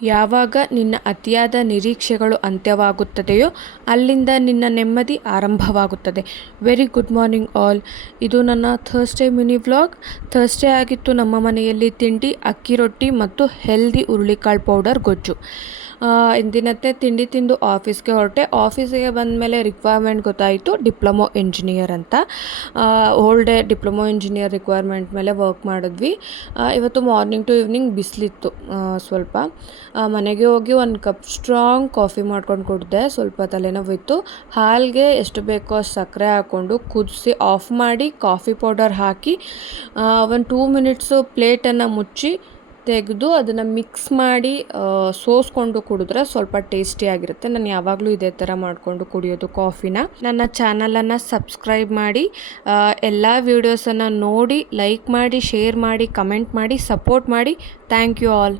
ಯಾವಾಗ ನಿನ್ನ ಅತಿಯಾದ ನಿರೀಕ್ಷೆಗಳು ಅಂತ್ಯವಾಗುತ್ತದೆಯೋ ಅಲ್ಲಿಂದ ನಿನ್ನ ನೆಮ್ಮದಿ ಆರಂಭವಾಗುತ್ತದೆ. Very good morning all. ಇದು ನನ್ನ ಥರ್ಸ್ಡೇ ಮಿನಿ ವ್ಲಾಗ್. ಥರ್ಸ್ಡೇ ಆಗಿತ್ತು. ನಮ್ಮ ಮನೆಯಲ್ಲಿ ತಿಂಡಿ ಅಕ್ಕಿ ರೊಟ್ಟಿ ಮತ್ತು ಹೆಲ್ದಿ ಹುರುಳಿಕಾಳು ಪೌಡರ್ ಗೊಜ್ಜು. ಇಂದಿನತ್ತೆ ತಿಂಡಿ ತಿಂದು ಆಫೀಸ್ಗೆ ಹೊರಟೆ. ಆಫೀಸಿಗೆ ಬಂದಮೇಲೆ ರಿಕ್ವೈರ್ಮೆಂಟ್ ಗೊತ್ತಾಯಿತು, ಡಿಪ್ಲೊಮೊ ಇಂಜಿನಿಯರ್ ಅಂತ. Whole day diploma engineer requirement ಮೇಲೆ ವರ್ಕ್ ಮಾಡಿದ್ವಿ. ಇವತ್ತು ಮಾರ್ನಿಂಗ್ ಟು ಈವ್ನಿಂಗ್ ಬಿಸಿಲಿತ್ತು ಸ್ವಲ್ಪ. ಮನೆಗೆ ಹೋಗಿ ಒಂದು ಕಪ್ ಸ್ಟ್ರಾಂಗ್ ಕಾಫಿ ಮಾಡ್ಕೊಂಡು ಕುಡಿದೆ. ಸ್ವಲ್ಪ ತಲೆನೋವಿತ್ತು. ಹಾಲಿಗೆ ಎಷ್ಟು ಬೇಕೋ ಅಷ್ಟು ಸಕ್ಕರೆ ಹಾಕ್ಕೊಂಡು ಕುದಿಸಿ ಆಫ್ ಮಾಡಿ ಕಾಫಿ ಪೌಡರ್ ಹಾಕಿ ಒಂದು 2 ಮಿನಿಟ್ಸು ಪ್ಲೇಟನ್ನು ಮುಚ್ಚಿ ತೆಗೆದು ಅದನ್ನು ಮಿಕ್ಸ್ ಮಾಡಿ ಸೋಸ್ಕೊಂಡು ಕುಡಿದ್ರೆ ಸ್ವಲ್ಪ ಟೇಸ್ಟಿಯಾಗಿರುತ್ತೆ. ನಾನು ಯಾವಾಗಲೂ ಇದೇ ಥರ ಮಾಡಿಕೊಂಡು ಕುಡಿಯೋದು ಕಾಫಿನ. ನನ್ನ ಚಾನಲನ್ನು ಸಬ್ಸ್ಕ್ರೈಬ್ ಮಾಡಿ, ಎಲ್ಲ ವೀಡಿಯೋಸನ್ನು ನೋಡಿ, ಲೈಕ್ ಮಾಡಿ, ಶೇರ್ ಮಾಡಿ, ಕಮೆಂಟ್ ಮಾಡಿ, ಸಪೋರ್ಟ್ ಮಾಡಿ. Thank you all.